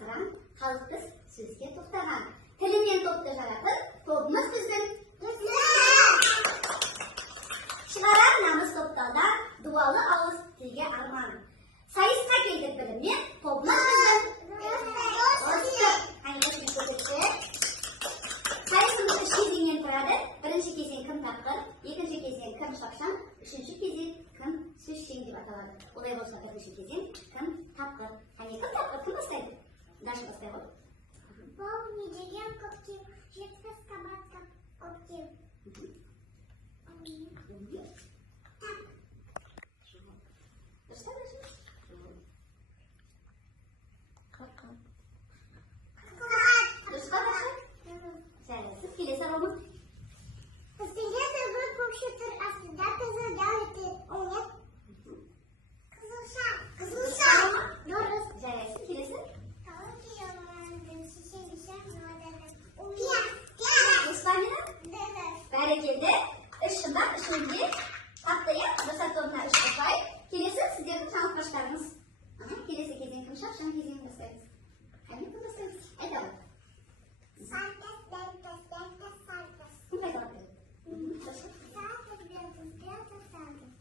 саран халықтыз сөзге тоқтаған. Тілімен топты жаратын тобымыз біздің. Шығарар намыс топталда дуалы ауыз тілге арман. Сайысқа келдік біліммен тобымыз біздің. Сайысымыз 3 кезеңнен тұрады. Бірінші кезең кім тапқыр, екінші кезең кім шапшаң, үшінші кезең кім сөзшең деп аталады. Олай болса бірінші кезең кім тапқыр. Кім тапқыр? Кім бастайды? Даша бастай ғой. Помни деген көктем, жетпіс қабаттап көктем. Siz kelesi aramız. Kızılca bir komşudur aslında kızılca ötür. Evet. Kızılşah. Doğru. Siz kelesi. Tamam ki yalandım. Şişe. İspanya'da. Bereketli. Işında ışıngi. Haftaya basat olma iş yapay. Kelesi sizlerin tanıt başlarınız. Kelesi kesin kim şapşan kesin basarız. Hangi kim basarız? Edelim. Sarkes. Kim bakalım?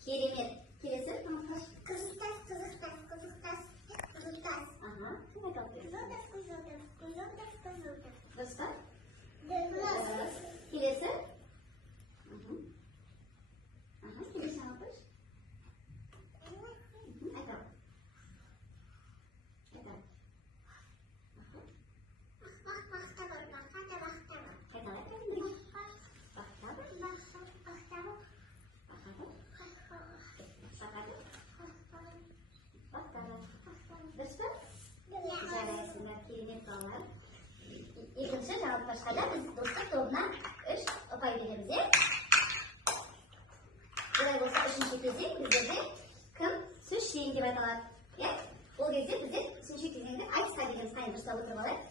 Kelimet. Kelesi tanıt baş. Kızıltaş. Aha. Kim bakalım? Kızıltaş. Basar. Kızıltaş. Kelesi. Aha. Kelesi tanıt baş. Edelim. İkinci cevap başkada biz dostluk doğumuna 3 opay veririz. Buraya olsa 3. кезең біздерде кім сөз шейін деп аталады. Ол кезде бізде 3. кезеңде айтысқа деген сайын дұрыстап отырып алайық.